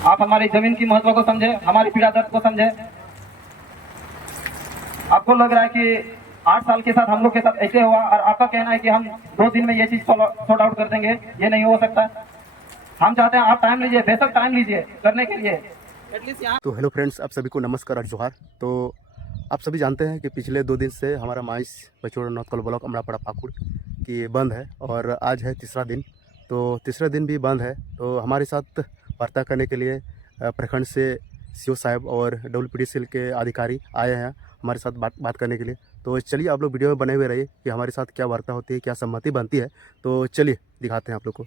आप हमारी जमीन की महत्व को समझे, हमारी पीड़ा दर्द को समझे। आपको लग रहा है कि 8 साल के साथ हम लोग के साथ ऐसे हुआ और आपका कहना है कि हम 2 दिन में ये चीज सॉर्ट आउट कर देंगे, ये नहीं हो सकता। हम चाहते हैं आप टाइम लीजिए, बेशक टाइम लीजिए करने के लिए एटलीस्ट यहाँ। तो हेलो फ्रेंड्स, आप सभी को नमस्कार और जोहार। तो आप सभी जानते हैं कि पिछले 2 दिन से हमारा माइस Pachora north coal block अमरापड़ा Pakur की बंद है और आज है तीसरा दिन। तो तीसरा दिन भी बंद है। तो हमारे साथ वार्ता करने के लिए प्रखंड से सीओ साहब और WPDCL के अधिकारी आए हैं हमारे साथ बात करने के लिए। तो चलिए आप लोग वीडियो में बने हुए रहिए कि हमारे साथ क्या वार्ता होती है, क्या सहमति बनती है। तो चलिए दिखाते हैं आप लोग को।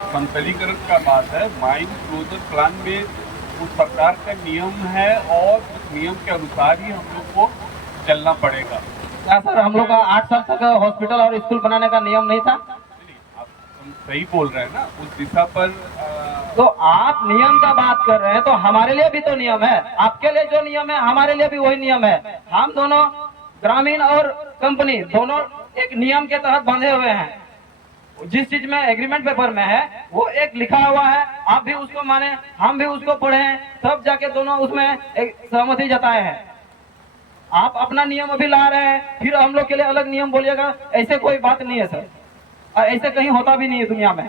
संतलीकरण का बात है, माइन क्लोजर प्लान में उस प्रकार का नियम है और उस नियम के अनुसार ही हम लोग को चलना पड़ेगा। क्या सर हम लोग का 8 साल तक हॉस्पिटल और स्कूल बनाने का नियम नहीं था? आप सही बोल रहे हैं ना, उस दिशा पर तो आप नियम का बात कर रहे हैं तो हमारे लिए भी तो नियम है। आपके लिए जो नियम है हमारे लिए भी वही नियम है। हम दोनों ग्रामीण और कंपनी दोनों एक नियम के तहत बंधे हुए हैं। जिस चीज में एग्रीमेंट पेपर में है वो एक लिखा हुआ है, आप भी उसको माने, हम भी उसको पढ़े हैं, तब जाके दोनों उसमें एक सहमति जताए हैं। आप अपना नियम अभी ला रहे हैं, फिर हम लोग के लिए अलग नियम बोलिएगा, ऐसे कोई बात नहीं है सर। और ऐसे कहीं होता भी नहीं है दुनिया में।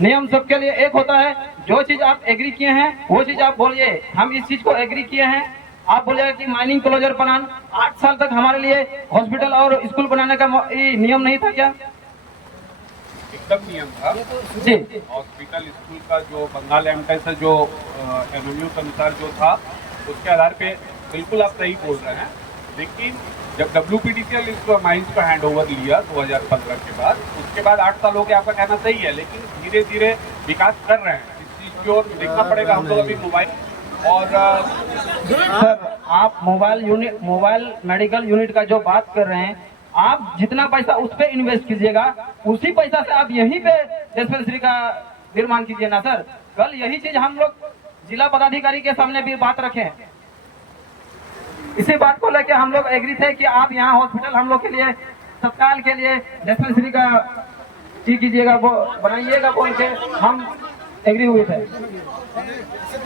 नियम सबके लिए एक होता है। जो चीज आप एग्री किए हैं वो चीज आप बोलिए, हम इस चीज को एग्री किए हैं। आप बोलिएगा कि माइनिंग क्लोजर प्लान 8 साल तक हमारे लिए हॉस्पिटल और स्कूल बनाने का नियम नहीं था क्या? एकदम नियम था जी। हॉस्पिटल स्कूल का जो बंगाल एमटा से जो एमएमयू के अनुसार जो था उसके आधार पे बिल्कुल आप सही बोल रहे हैं। लेकिन जब WPDCL इस माइंस का हैंड ओवर लिया 2015 के बाद, उसके बाद 8 साल हो गया, आपका कहना सही है। लेकिन धीरे धीरे विकास कर रहे हैं, इस चीज की ओर देखना पड़ेगा। हम लोग अभी मोबाइल और सर आप मोबाइल मेडिकल यूनिट का जो बात कर रहे हैं, आप जितना पैसा उस पर इन्वेस्ट कीजिएगा उसी पैसा से आप यहीं पे डिस्पेंसरी का निर्माण कीजिए ना सर। कल यही चीज हम लोग जिला पदाधिकारी के सामने भी बात रखें। इसी बात को लेकर हम लोग एग्री थे कि आप यहाँ हॉस्पिटल हम लोग के लिए तत्काल के लिए डिस्पेंसरी का चीज कीजिएगा, वो बनाइएगा बोल के हम एग्री हुए थे।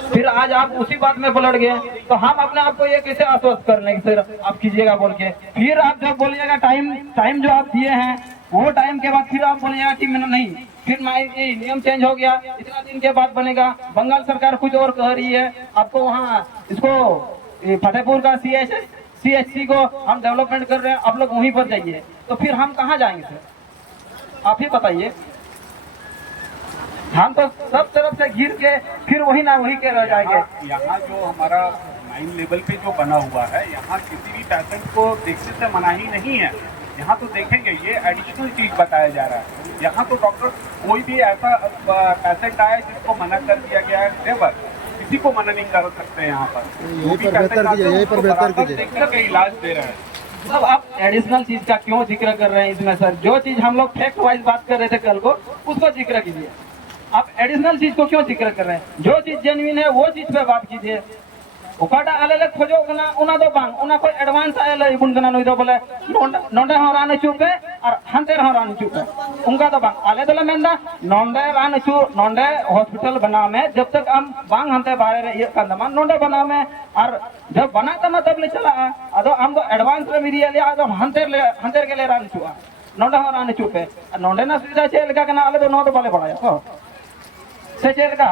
फिर आज आप उसी बात में पलट गए, तो हम अपने आप को ये कैसे आश्वस्त कर लेंगे सर आप कीजिएगा बोल के। फिर आप जब बोलिएगा टाइम जो आप दिए हैं वो टाइम के बाद फिर आप बोलिएगा कि मैंने नहीं, फिर ये नियम चेंज हो गया, इतना दिन के बाद बनेगा। बंगाल सरकार कुछ और कह रही है, आपको वहाँ इसको फतेहपुर का CHC को हम डेवलपमेंट कर रहे हैं, आप लोग वहीं पर जाइए। तो फिर हम कहाँ जाएंगे सर, आप ही बताइए। हम तो सब तरफ से घिर के फिर वही ना वही के रह जाएंगे। यहाँ जो हमारा माइन लेवल पे जो बना हुआ है, यहाँ किसी भी पेशेंट को देखने से मनाही नहीं है। यहाँ तो देखेंगे, ये एडिशनल चीज बताया जा रहा है। यहाँ तो डॉक्टर कोई भी ऐसा पेशेंट आए जिसको मना कर दिया गया है, नेवर, किसी को मना नहीं कर सकते हैं। यहाँ पर जो भी पेशेंट देखने का इलाज दे रहे हैं। सब आप एडिशनल चीज का क्यों जिक्र कर रहे हैं इसमें सर? जो चीज हम लोग फैक्ट वाइज बात कर रहे थे कल को, उसको जिक्र कीजिए। आप एडिशनल चीज को क्यों जिक्र कर रहे हैं? जो चीज जेन्युइन है वो चीज पे बात कीजिए। ओकाटा आले खोजो उना दो बांग उना कोई एडवांस आले इबुन गना नई दो बोले नोंडे हराने चुपे और हंते हराने चुपे उनका तो बांग आले दोला मेंदा नोंडे राने चु नोंडे हॉस्पिटल बना में जब तक हम बांग हंते बारे ये कंदमान नोंडे बना में और जब बना तब तब ले चला अदो हम तो एडवांस रे मिरिया ले अदो हंते के ले राने चुआ नोंडे हराने चुपे नोंडे ना सुविधा छे लगा कना आले दो नो तो बाले पड़ाया तो से छे लगा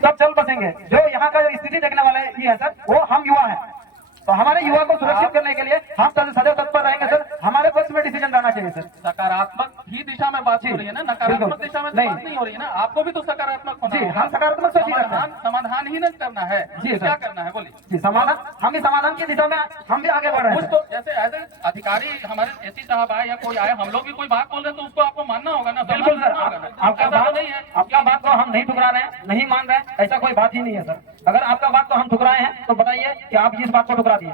सब चल बसेंगे। जो यहाँ का जो स्थिति देखने वाले ही है सर, वो हम युवा हैं। तो हमारे युवा को सुरक्षित करने के लिए हम सदैव तत्पर रहेंगे सर। हमारे पक्ष में डिसीजन रहना चाहिए सर। सकारात्मक ही दिशा में बात हो रही है ना, नकारात्मक दिशा में बात नहीं हो रही है ना। आपको भी तो सकारात्मक होना है। हम सकारात्मक समाधान ही न करना है जी। क्या करना है बोलिए जी? समाधान, हम भी समाधान की दिशा में हम भी आगे बढ़ रहे हैं। तो जैसे एज ए अधिकारी हमारे एसपी साहब आए या कोई आए, हम लोग भी कोई बात बोल रहे हैं तो उसको आपको मानना होगा ना। बिल्कुल सर, आपका बात नहीं है, आपका बात को हम नहीं ठुकरा रहे हैं, नहीं मान रहे हैं, ऐसा कोई बात ही नहीं है सर। अगर आपका बात को हम ठुकराए हैं तो बताइए कि आप इस बात को ठुकरा दिए।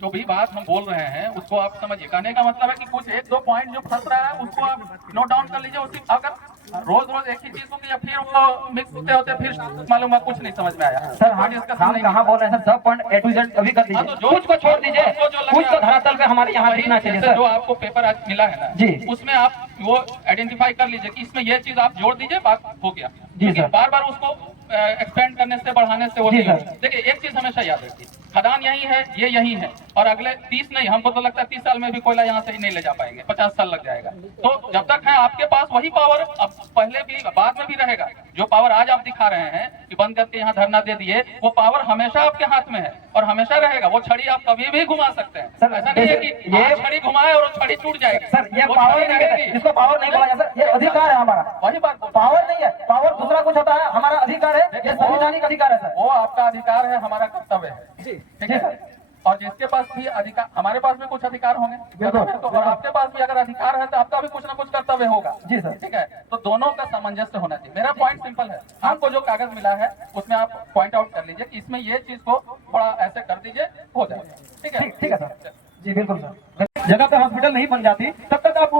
जो भी बात हम बोल रहे हैं उसको आप समझिए। कहने का मतलब है कि कुछ 1-2 पॉइंट जो फंस रहा है उसको आप नोट डाउन कर लीजिए। उसी अगर रोज रोज एक ही चीज को किया, फिर वो मिक्स होते होते फिर मालूम है कुछ नहीं समझ में आया। सर हम कहाँ बोल रहे हैं सर, सब पॉइंट ए टू जेड अभी कर हाँ, तो दीजिए, जो- कुछ को छोड़ दीजिए, आपको जो लगा- कुछ को धरातल पे हमारे यहाँ दिखना चाहिए जैसे सर। जो आपको पेपर आज मिला है ना जी। उसमें आप वो आइडेंटिफाई कर लीजिए कि इसमें ये चीज आप जोड़ दीजिए, बात हो गया। जी सर। बार बार उसको एक्सपेंड करने से बढ़ाने से वो जी नहीं सर। होगा। देखिए एक चीज हमेशा याद रखिए, खदान यही है, ये यही है, और अगले 30 नहीं, हमको तो लगता है 30 साल में भी कोयला यहाँ से ही नहीं ले जा पाएंगे, 50 साल लग जाएगा। तो जब तक है आपके पास वही पावर, अब पहले भी बाद में भी रहेगा। जो पावर आज आप दिखा रहे हैं कि बंद करके यहाँ धरना दे दिए, वो पावर हमेशा आपके हाथ में है और हमेशा रहेगा। वो छड़ी आप कभी भी घुमा सकते हैं। सर, ऐसा नहीं है कि ये- आज छड़ी घुमाए और वो छड़ी टूट जाएगी। सर ये वो पावर छड़ी नहीं है, रहेगी। इसको पावर नहीं बोला जाता, ये अधिकार है हमारा, वही बात बोल- पावर नहीं है, पावर दूसरा कुछ होता है, हमारा अधिकार है, ये संवैधानिक अधिकार है सर। वो आपका अधिकार है, हमारा कर्तव्य है। ठीक है सर। और जिसके पास भी अधिकार, हमारे पास भी कुछ अधिकार होंगे, बिल्कुल। तो और आपके पास भी अगर अधिकार है तो आपका भी कुछ ना कुछ कर्तव्य होगा। जी सर। ठीक है, तो दोनों का सामंजस्य होना चाहिए। मेरा पॉइंट सिंपल है, आपको जो कागज मिला है उसमें आप पॉइंट आउट कर लीजिए कि इसमें ये चीज को थोड़ा ऐसे कर दीजिए, हो जाएगा। ठीक है, ठीक है सर। जी बिल्कुल सर। जगह पे हॉस्पिटल नहीं बन जाती तब तक आप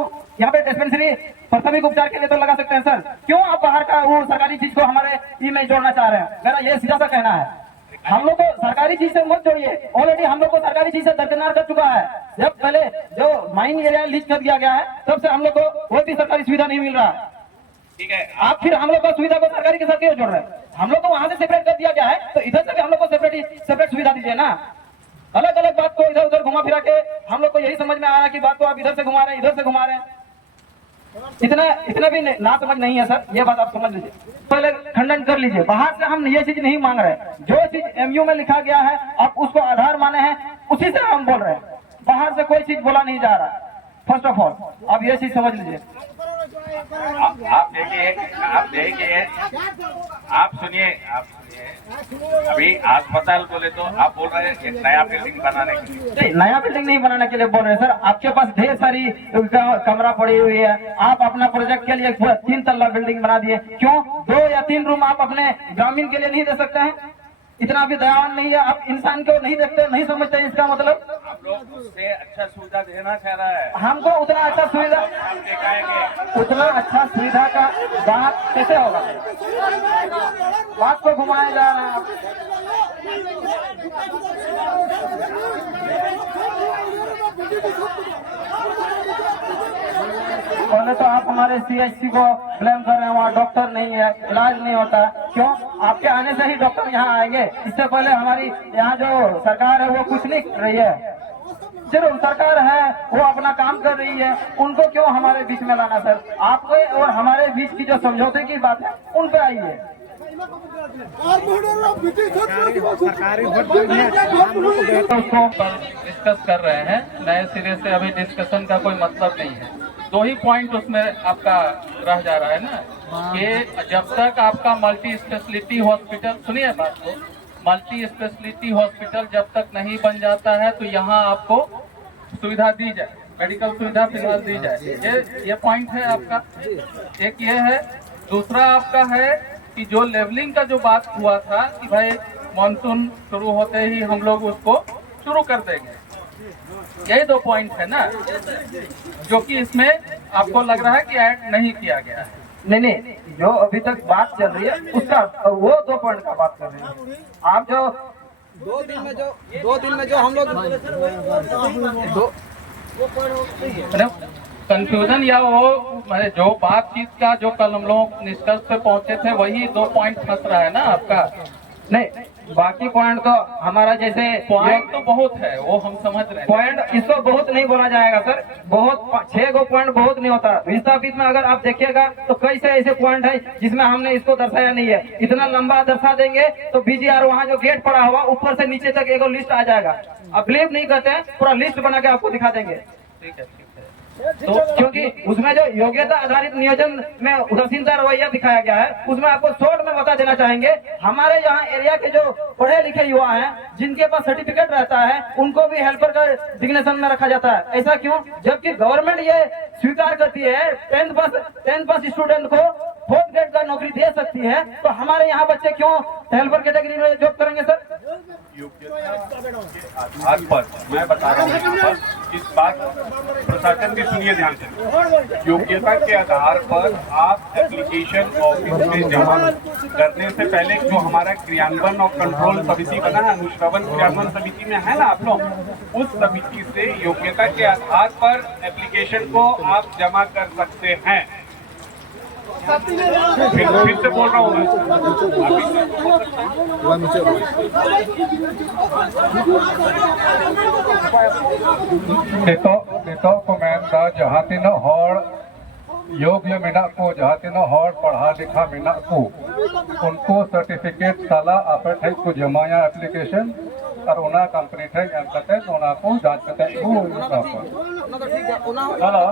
यहाँ पे डिस्पेंसरी प्राथमिक उपचार के लिए तो लगा सकते हैं सर। क्यों आप बाहर का वो सरकारी चीज को हमारे ई में जोड़ना चाह रहे हैं? मेरा ये सीधा सा कहना है, हम लोग को सरकारी चीज से मत जोड़िए। ऑलरेडी हम लोग को सरकारी चीज से दरकिनार कर चुका है। जब पहले जो माइन एरिया लीज कर दिया गया है तब से हम लोग को कोई भी सरकारी सुविधा नहीं मिल रहा है। ठीक है, आप फिर हम लोग को सुविधा को सरकारी के साथ क्यों जोड़ रहे हैं? हम लोग को वहां से सेपरेट कर दिया गया है तो इधर से भी हम लोग को सेपरेट सुविधा दीजिए ना। अलग अलग बात को इधर उधर घुमा फिरा के हम लोग को यही समझ में आ रहा है कि बात को आप इधर से घुमा रहे हैं, इधर से घुमा रहे हैं। इतना भी ना समझ नहीं है सर, ये बात आप समझ लीजिए। पहले खंडन कर लीजिए, बाहर से हम ये चीज नहीं मांग रहे। जो चीज एमयू में लिखा गया है आप उसको आधार माने हैं, उसी से हम बोल रहे हैं। बाहर से कोई चीज बोला नहीं जा रहा। फर्स्ट ऑफ ऑल आप ये चीज समझ लीजिए। आप देखिए, आप सुनिए, अभी अस्पताल बोले तो आप बोल रहे हैं एक नया बिल्डिंग बनाने के लिए। नहीं, नया बिल्डिंग नहीं बनाने के लिए बोल रहे हैं सर। आपके पास ढेर सारी कमरा पड़ी हुई है, आप अपना प्रोजेक्ट के लिए 3 तल्ला बिल्डिंग बना दिए। क्यों 2 या 3 रूम आप अपने ग्रामीण के लिए नहीं दे सकते हैं? इतना भी दयावान नहीं है आप, इंसान को नहीं देखते, नहीं समझते इसका मतलब। आप लोग उससे अच्छा सुविधा देना चाह रहा है, हमको उतना अच्छा सुविधा, हम दिखाएंगे। उतना अच्छा सुविधा का बात कैसे होगा? बात को घुमाया जा रहा है। पहले तो आप हमारे सीएचसी को ब्लेम कर रहे हैं, वहाँ डॉक्टर नहीं है, इलाज नहीं होता। क्यों? आपके आने से ही डॉक्टर यहाँ आएंगे। इससे पहले हमारी यहाँ जो सरकार है वो कुछ नहीं कर रही है। जरूर सरकार है, वो अपना काम कर रही है, उनको क्यों हमारे बीच में लाना सर? आपके और हमारे बीच की जो समझौते की बात है उन पे आइए। डिस्कस कर रहे हैं, नए सिरे से अभी डिस्कशन का कोई मतलब नहीं है। 2 ही पॉइंट उसमें आपका रह जा रहा है ना कि जब तक आपका मल्टी स्पेशलिटी हॉस्पिटल, सुनिए बात को, मल्टी स्पेशलिटी हॉस्पिटल जब तक नहीं बन जाता है तो यहाँ आपको सुविधा दी जाए, मेडिकल सुविधा फिलहाल दी जाए। ये पॉइंट है आपका, एक ये है। दूसरा आपका है कि जो लेवलिंग का जो बात हुआ था कि भाई मानसून शुरू होते ही हम लोग उसको शुरू कर देंगे, यही 2 पॉइंट है ना जो कि इसमें आपको लग रहा है कि ऐड नहीं किया गया है। नहीं, जो अभी तक बात चल रही है उसका वो 2 पॉइंट का बात कर रहे हैं आप। जो 2 दिन में जो हम लोग कंफ्यूजन या वो जो बातचीत का जो कल हम लोग निष्कर्ष पे पहुंचे थे वही 2 पॉइंट फंस रहा है ना आपका। नहीं, बाकी पॉइंट तो हमारा जैसे पॉइंट तो बहुत है, वो हम समझ रहे हैं। पॉइंट इसको बहुत नहीं बोला जाएगा सर, बहुत 6 गो पॉइंट बहुत नहीं होता। विस्थापित में अगर आप देखिएगा तो कई से ऐसे पॉइंट है जिसमें हमने इसको दर्शाया नहीं है। इतना लंबा दर्शा देंगे तो बीजीआर वहाँ जो गेट पड़ा हुआ ऊपर से नीचे तक एक लिस्ट आ जाएगा। आप बिलीव नहीं करते हैं, पूरा लिस्ट बना के आपको दिखा देंगे। ठीक है। तो क्योंकि उसमें जो योग्यता आधारित नियोजन में उदासीनता रवैया दिखाया गया है, उसमें आपको शॉर्ट में बता देना चाहेंगे। हमारे यहाँ एरिया के जो पढ़े लिखे युवा हैं जिनके पास सर्टिफिकेट रहता है उनको भी हेल्पर का डिग्नेशन में रखा जाता है। ऐसा क्यों? जबकि गवर्नमेंट ये स्वीकार करती है 10th पास स्टूडेंट को 4th ग्रेड का नौकरी दे सकती है, तो हमारे यहाँ बच्चे क्यों हेल्पर कैटेगरी में जॉब करेंगे सर? योग्यता के आधार पर मैं बता रहा हूँ यहाँ पर इस बात प्रशासन भी सुनिए ध्यान से। योग्यता के आधार पर आप एप्लीकेशन ऑफिस में जमा करने से पहले जो हमारा क्रियान्वयन और कंट्रोल समिति बना है, अनुश्रवण क्रियान्वयन समिति में है ना आप लोग, उस समिति से योग्यता के आधार पर एप्लीकेशन को आप जमा कर सकते हैं। फिर से बोल रहा हूँ ᱱᱤᱛᱚᱜ ᱠᱚ ᱢᱮᱱᱫᱟ ᱡᱟᱦᱟᱸ ᱛᱤᱱᱟᱹᱜ ᱦᱚᱲ ᱭᱳᱜᱽᱭᱚ ᱢᱮᱱᱟᱜ ᱠᱚ, ᱡᱟᱦᱟᱸ ᱛᱤᱱᱟᱹᱜ ᱦᱚᱲ ᱯᱟᱲᱦᱟᱣ ᱞᱮᱠᱷᱟ ᱢᱮᱱᱟᱜ ᱠᱚ, उनको सर्टिफिकेट साला आपे ठेक को जमाया एप्लीकेशन और उना कंपनी ठेक एम कते उना को जांच कते को ना तो ठीक है हेलो